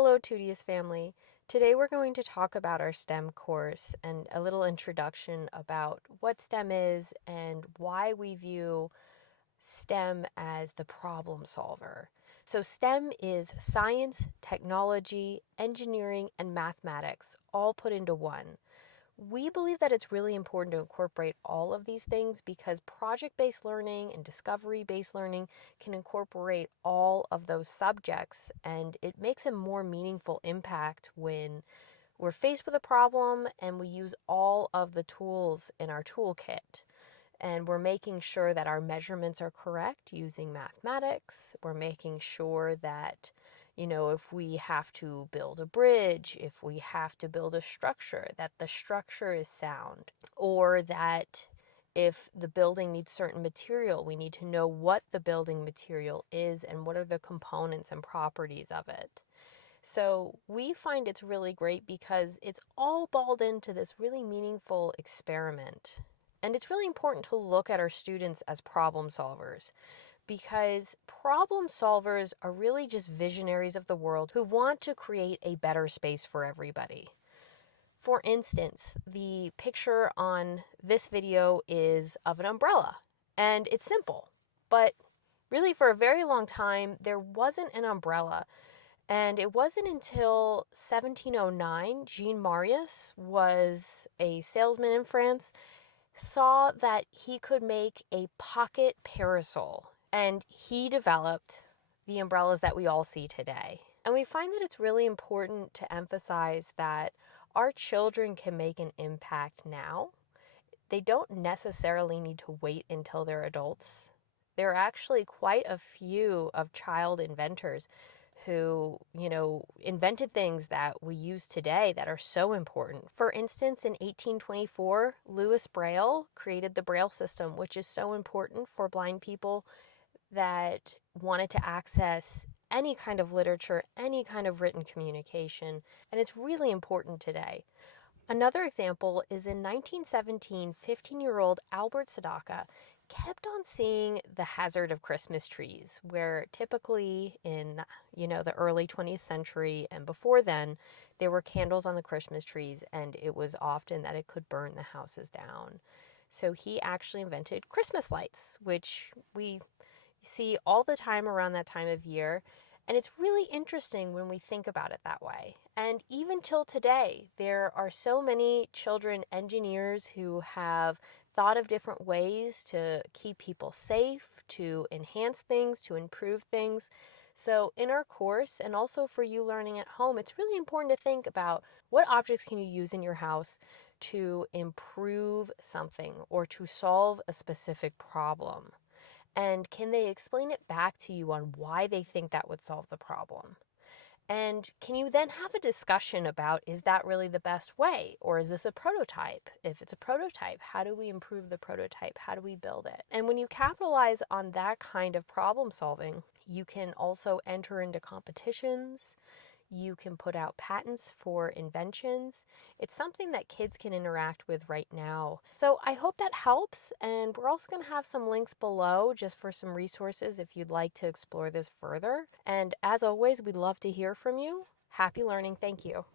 Hello, Tudious family. Today we're going to talk about our STEM course and a little introduction about what STEM is and why we view STEM as the problem solver. So, STEM is science, technology, engineering, and mathematics all put into one. We believe that it's really important to incorporate all of these things because project-based learning and discovery-based learning can incorporate all of those subjects, and it makes a more meaningful impact when we're faced with a problem and we use all of the tools in our toolkit. And we're making sure that our measurements are correct using mathematics. We're making sure that, if we have to build a bridge, if we have to build a structure, that the structure is sound. Or that if the building needs certain material, we need to know what the building material is and what are the components and properties of it. So we find it's really great because it's all balled into this really meaningful experiment. And it's really important to look at our students as problem solvers because problem solvers are really just visionaries of the world who want to create a better space for everybody. For instance, the picture on this video is of an umbrella, and it's simple, but really for a very long time, there wasn't an umbrella. And it wasn't until 1709, Jean Marius was a salesman in France, saw that he could make a pocket parasol, and he developed the umbrellas that we all see today. And we find that it's really important to emphasize that our children can make an impact now. They don't necessarily need to wait until they're adults. There are actually quite a few of child inventors who, invented things that we use today that are so important. For instance, in 1824, Louis Braille created the Braille system, which is so important for blind people that wanted to access any kind of literature, any kind of written communication, and it's really important today. Another example is in 1917, 15-year-old Albert Sadaka kept on seeing the hazard of Christmas trees, where typically in, the early 20th century and before then, there were candles on the Christmas trees, and it was often that it could burn the houses down. So he actually invented Christmas lights, which we see all the time around that time of year. And it's really interesting when we think about it that way. And even till today, there are so many children engineers who have thought of different ways to keep people safe, to enhance things, to improve things. So in our course, and also for you learning at home, it's really important to think about what objects can you use in your house to improve something or to solve a specific problem. And can they explain it back to you on why they think that would solve the problem? And can you then have a discussion about, is that really the best way? Or is this a prototype? If it's a prototype, how do we improve the prototype? How do we build it? And when you capitalize on that kind of problem solving, you can also enter into competitions. You can put out patents for inventions. It's something that kids can interact with right now. So I hope that helps. And we're also going to have some links below just for some resources if you'd like to explore this further. And as always, we'd love to hear from you. Happy learning. Thank you.